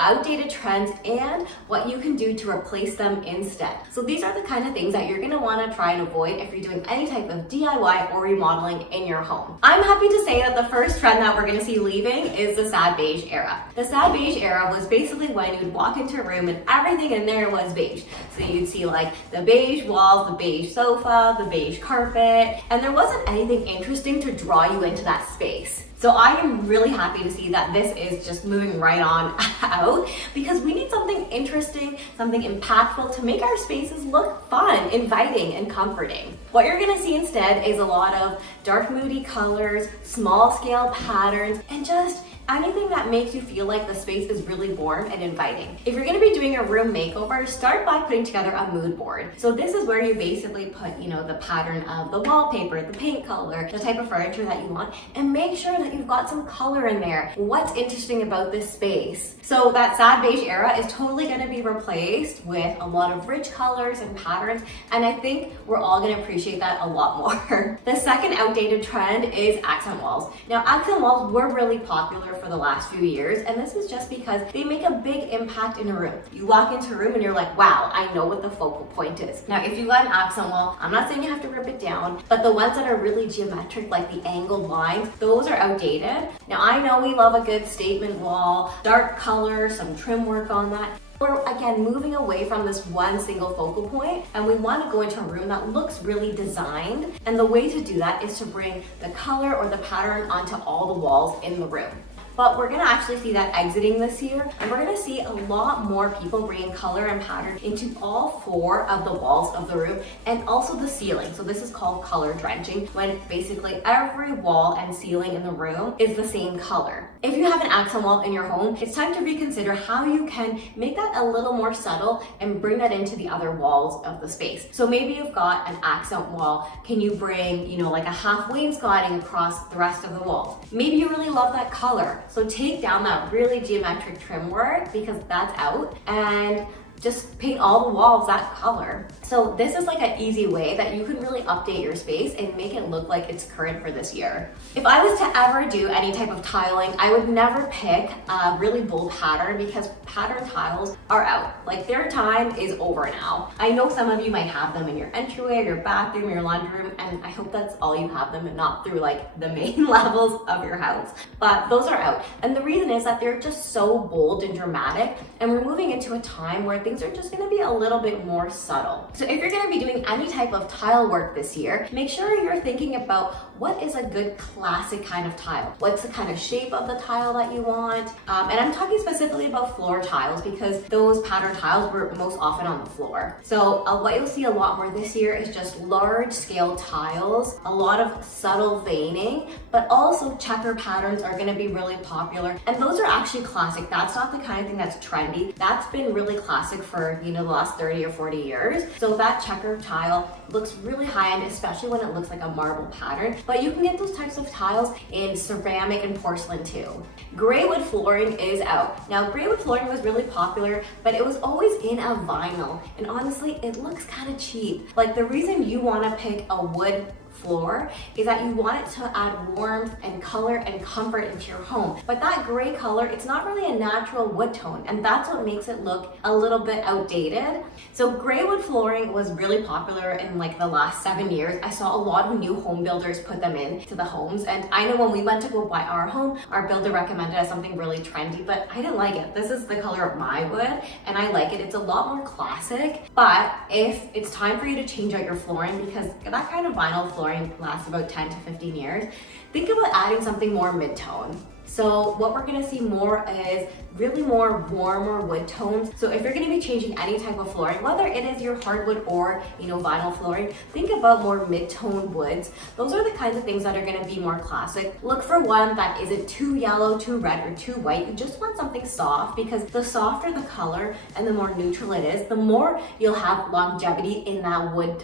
outdated trends and what you can do to replace them instead. So these are the kind of things that you're gonna wanna try and avoid if you're doing any type of DIY or remodeling in your home. I'm happy to say that the first trend that we're gonna see leaving is the sad beige era. The sad beige era was basically when you'd walk into a room and everything in there was beige. So you'd see like the beige walls, the beige sofa, the beige carpet, and there wasn't anything interesting to draw you into that space. So I am really happy to see that this is just moving right on out, because we need something interesting, something impactful to make our spaces look fun, inviting, and comforting. What you're gonna see instead is a lot of dark moody colors, small scale patterns, and just anything that makes you feel like the space is really warm and inviting. If you're gonna be doing a room makeover, start by putting together a mood board. So this is where you basically put, the pattern of the wallpaper, the paint color, the type of furniture that you want, and make sure that you've got some color in there. What's interesting about this space? So that sad beige era is totally gonna be replaced with a lot of rich colors and patterns, and I think we're all gonna appreciate that a lot more. The second outdated trend is accent walls. Now, accent walls were really popular for the last few years, and this is just because they make a big impact in a room. You walk into a room and you're like, wow, I know what the focal point is. Now, if you got an accent wall, I'm not saying you have to rip it down, but the ones that are really geometric, like the angled lines, those are outdated. Now, I know we love a good statement wall, dark color, some trim work on that. We're again moving away from this one single focal point, and we want to go into a room that looks really designed. And the way to do that is to bring the color or the pattern onto all the walls in the room. But we're gonna actually see that exiting this year, and we're gonna see a lot more people bringing color and pattern into all 4 of the walls of the room, and also the ceiling. So this is called color drenching, when basically every wall and ceiling in the room is the same color. If you have an accent wall in your home, it's time to reconsider how you can make that a little more subtle and bring that into the other walls of the space. So maybe you've got an accent wall. Can you bring, like a half wainscoting across the rest of the walls? Maybe you really love that color. So take down that really geometric trim work, because that's out, and just paint all the walls that color. So this is like an easy way that you can really update your space and make it look like it's current for this year. If I was to ever do any type of tiling, I would never pick a really bold pattern, because pattern tiles are out. Like, their time is over now. I know some of you might have them in your entryway, your bathroom, your laundry room, and I hope that's all you have them and not through like the main levels of your house. But those are out. And the reason is that they're just so bold and dramatic, and we're moving into a time where things are just gonna be a little bit more subtle. So if you're gonna be doing any type of tile work this year, make sure you're thinking about what is a good classic kind of tile. What's the kind of shape of the tile that you want? And I'm talking specifically about floor tiles, because those pattern tiles were most often on the floor. So what you'll see a lot more this year is just large scale tiles, a lot of subtle veining, but also checker patterns are gonna be really popular. And those are actually classic. That's not the kind of thing that's trendy. That's been really classic for the last 30 or 40 years. So that checker tile looks really high end, especially when it looks like a marble pattern. But you can get those types of tiles in ceramic and porcelain too. Gray wood flooring is out. Now, gray wood flooring was really popular, but it was always in a vinyl. And honestly, it looks kind of cheap. Like, the reason you want to pick a wood floor is that you want it to add warmth and color and comfort into your home. But that gray color, it's not really a natural wood tone, and that's what makes it look a little bit outdated. So gray wood flooring was really popular in like the last 7 years. I saw a lot of new home builders put them in to the homes, and I know when we went to go buy our home, our builder recommended us something really trendy, but I didn't like it. This is the color of my wood, and I like it. It's a lot more classic. But if it's time for you to change out your flooring, because that kind of vinyl flooring lasts about 10 to 15 years, think about adding something more mid-tone. So what we're gonna see more is really more warmer wood tones. So if you're gonna be changing any type of flooring, whether it is your hardwood or vinyl flooring, think about more mid-tone woods. Those are the kinds of things that are gonna be more classic. Look for one that isn't too yellow, too red, or too white. You just want something soft, because the softer the color and the more neutral it is, the more you'll have longevity in that wood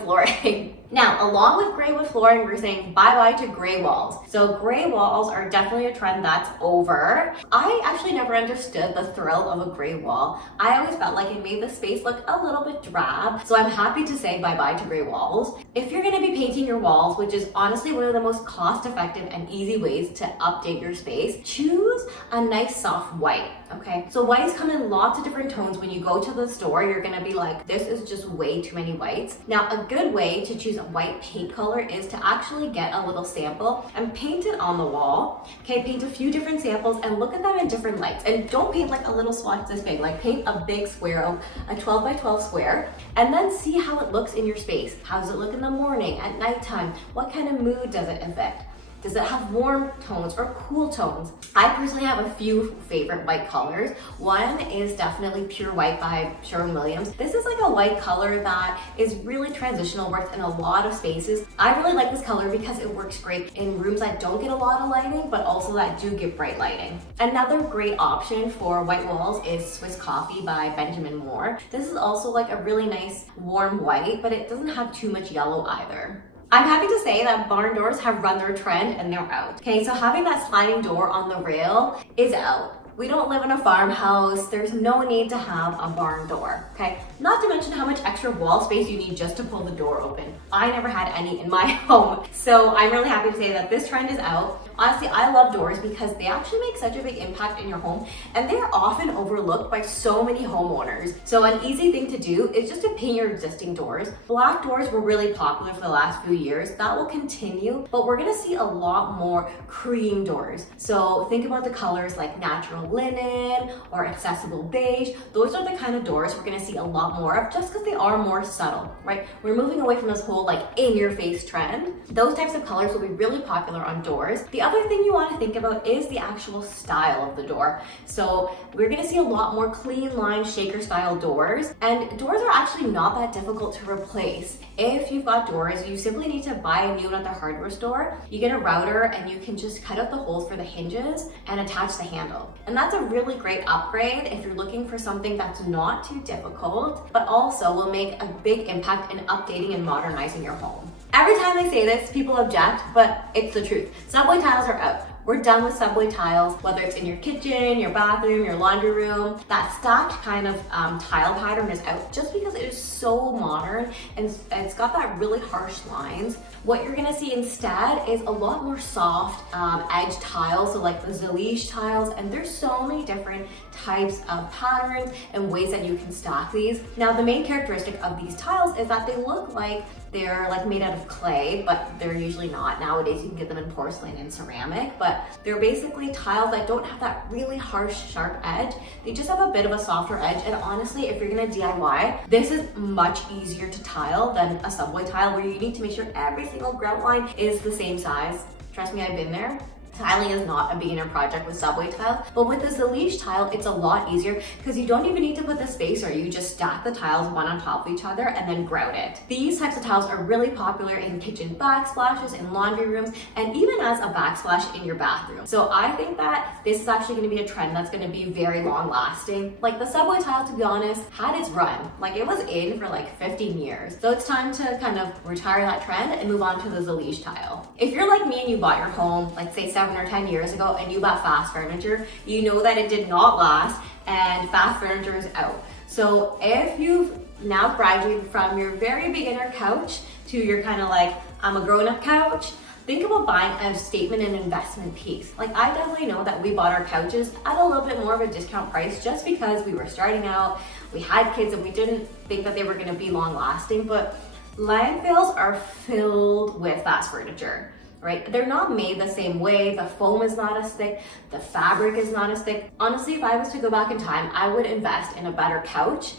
flooring. Now, along with gray wood flooring, we're saying bye-bye to gray walls. So gray walls are definitely a trend that's over. I actually never understood the thrill of a gray wall. I always felt like it made the space look a little bit drab. So I'm happy to say bye-bye to gray walls. If you're gonna be painting your walls, which is honestly one of the most cost-effective and easy ways to update your space, choose a nice soft white, okay? So whites come in lots of different tones. When you go to the store, you're gonna be like, this is just way too many whites. Now, a good way to choose a white paint color is to actually get a little sample and paint it on the wall. Okay, paint a few different samples and look at them in different lights. And don't paint like a little swatch this big, like paint a big square, a 12 by 12 square, and then see how it looks in your space. How does it look in the morning, at nighttime? What kind of mood does it evict? Does it have warm tones or cool tones? I personally have a few favorite white colors. One is definitely Pure White by Sherwin-Williams. This is like a white color that is really transitional, works in a lot of spaces. I really like this color because it works great in rooms that don't get a lot of lighting, but also that do get bright lighting. Another great option for white walls is Swiss Coffee by Benjamin Moore. This is also like a really nice warm white, but it doesn't have too much yellow either. I'm happy to say that barn doors have run their trend and they're out. Okay, so having that sliding door on the rail is out. We don't live in a farmhouse. There's no need to have a barn door, okay? Not to mention how much extra wall space you need just to pull the door open. I never had any in my home. So I'm really happy to say that this trend is out. Honestly, I love doors because they actually make such a big impact in your home and they're often overlooked by so many homeowners. So an easy thing to do is just to paint your existing doors. Black doors were really popular for the last few years. That will continue, but we're gonna see a lot more cream doors. So think about the colors like natural linen or accessible beige. Those are the kind of doors we're gonna see a lot more of just because they are more subtle, right? We're moving away from this whole like in-your-face trend. Those types of colors will be really popular on doors. The other thing you want to think about is the actual style of the door. So we're going to see a lot more clean line shaker style doors, and doors are actually not that difficult to replace. If you've got doors, you simply need to buy a new one at the hardware store. You get a router and you can just cut out the holes for the hinges and attach the handle. And that's a really great upgrade if you're looking for something that's not too difficult, but also will make a big impact in updating and modernizing your home. Every time I say this, people object, but it's the truth. Subway tiles are out. We're done with subway tiles, whether it's in your kitchen, your bathroom, your laundry room. That stacked kind of tile pattern is out just because it is so modern and it's got that really harsh lines. What you're gonna see instead is a lot more soft edge tiles, so like the Zalige tiles, and there's so many different types of patterns and ways that you can stack these. Now, the main characteristic of these tiles is that they look like they're like made out of clay, but they're usually not. Nowadays, you can get them in porcelain and ceramic, but they're basically tiles that don't have that really harsh, sharp edge. They just have a bit of a softer edge. And honestly, if you're gonna DIY, this is much easier to tile than a subway tile where you need to make sure every single grout line is the same size. Trust me, I've been there. Tiling is not a beginner project with subway tile, but with the Zalige tile, it's a lot easier because you don't even need to put the spacer. You just stack the tiles one on top of each other and then grout it. These types of tiles are really popular in kitchen backsplashes, in laundry rooms, and even as a backsplash in your bathroom. So I think that this is actually going to be a trend that's going to be very long lasting. Like the subway tile, to be honest, had its run. Like it was in for like 15 years. So it's time to kind of retire that trend and move on to the Zalige tile. If you're like me and you bought your home, like say 7 or 10 years ago and you bought fast furniture, you know that it did not last and fast furniture is out. So if you've now graduated from your very beginner couch to your kind of like, I'm a grown-up couch, think about buying a statement and investment piece. Like I definitely know that we bought our couches at a little bit more of a discount price just because we were starting out, we had kids and we didn't think that they were gonna be long lasting, but landfills are filled with fast furniture. Right? They're not made the same way. The foam is not as thick. The fabric is not as thick. Honestly, if I was to go back in time, I would invest in a better couch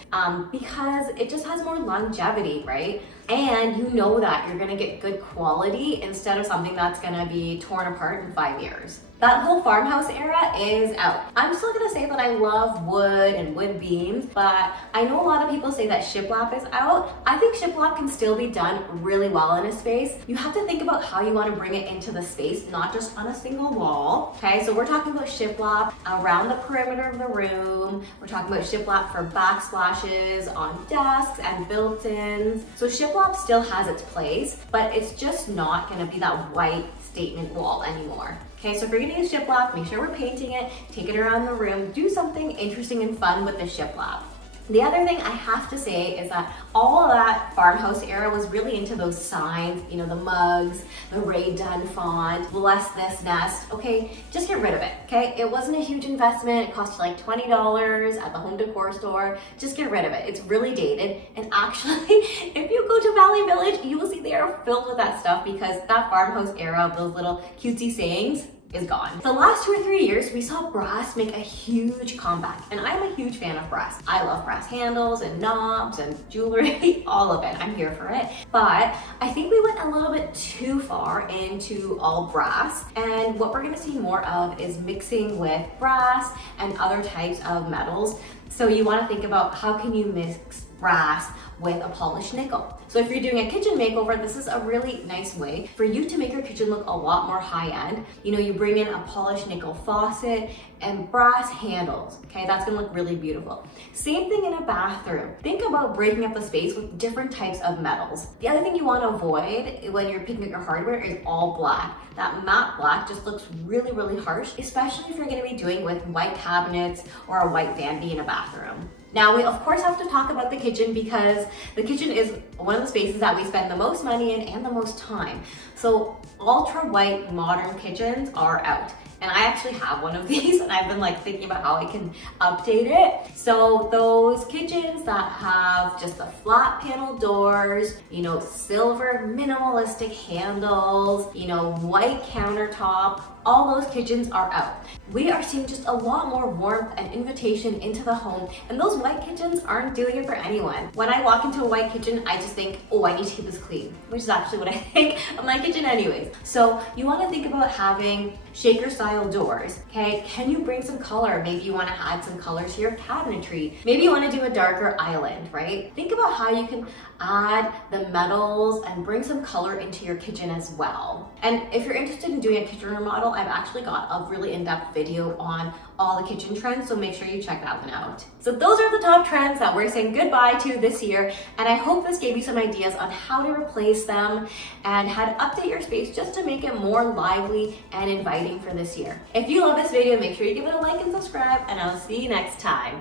because it just has more longevity, right? And you know that you're gonna get good quality instead of something that's gonna be torn apart in 5 years. That whole farmhouse era is out. I'm still gonna say that I love wood and wood beams, but I know a lot of people say that shiplap is out. I think shiplap can still be done really well in a space. You have to think about how you wanna bring it into the space, not just on a single wall. Okay, so we're talking about shiplap around the perimeter of the room. We're talking about shiplap for backsplashes on desks and built-ins. So shiplap shiplap still has its place, but it's just not gonna be that white statement wall anymore. Okay, so if you're gonna use shiplap, make sure we're painting it, take it around the room, do something interesting and fun with the shiplap. The other thing I have to say is that all of that farmhouse era was really into those signs, you know, the mugs, the Ray Dunn font, bless this nest. Okay, just get rid of it, okay? It wasn't a huge investment. It cost you like $20 at the home decor store. Just get rid of it. It's really dated. And actually, if you go to Valley Village, you will see they are filled with that stuff because that farmhouse era of those little cutesy sayings is gone. The last 2 or 3 years, we saw brass make a huge comeback, and I'm a huge fan of brass. I love brass handles and knobs and jewelry, all of it. I'm here for it. But I think we went a little bit too far into all brass, and what we're gonna see more of is mixing with brass and other types of metals. So you wanna think about how can you mix brass with a polished nickel. So if you're doing a kitchen makeover, this is a really nice way for you to make your kitchen look a lot more high-end. You know, you bring in a polished nickel faucet and brass handles, okay? That's gonna look really beautiful. Same thing in a bathroom. Think about breaking up the space with different types of metals. The other thing you wanna avoid when you're picking up your hardware is all black. That matte black just looks really, really harsh, especially if you're gonna be doing with white cabinets or a white vanity in a bathroom. Now, we of course have to talk about the kitchen because the kitchen is one of the spaces that we spend the most money in and the most time. So ultra white modern kitchens are out. And I actually have one of these and I've been like thinking about how I can update it. So those kitchens that have just the flat panel doors, you know, silver minimalistic handles, you know, white countertop, all those kitchens are out. We are seeing just a lot more warmth and invitation into the home, and those white kitchens aren't doing it for anyone. When I walk into a white kitchen, I just think, oh, I need to keep this clean, which is actually what I think of my kitchen anyways. So you want to think about having shaker style doors, okay? Can you bring some color? Maybe you want to add some color to your cabinetry. Maybe you want to do a darker island, right? Think about how you can add the metals and bring some color into your kitchen as well. And if you're interested in doing a kitchen remodel, I've actually got a really in-depth video on all the kitchen trends, so make sure you check that one out. So those are the top trends that we're saying goodbye to this year, and I hope this gave you some ideas on how to replace them and how to update your space just to make it more lively and inviting for this year. If you love this video, make sure you give it a like and subscribe, and I'll see you next time.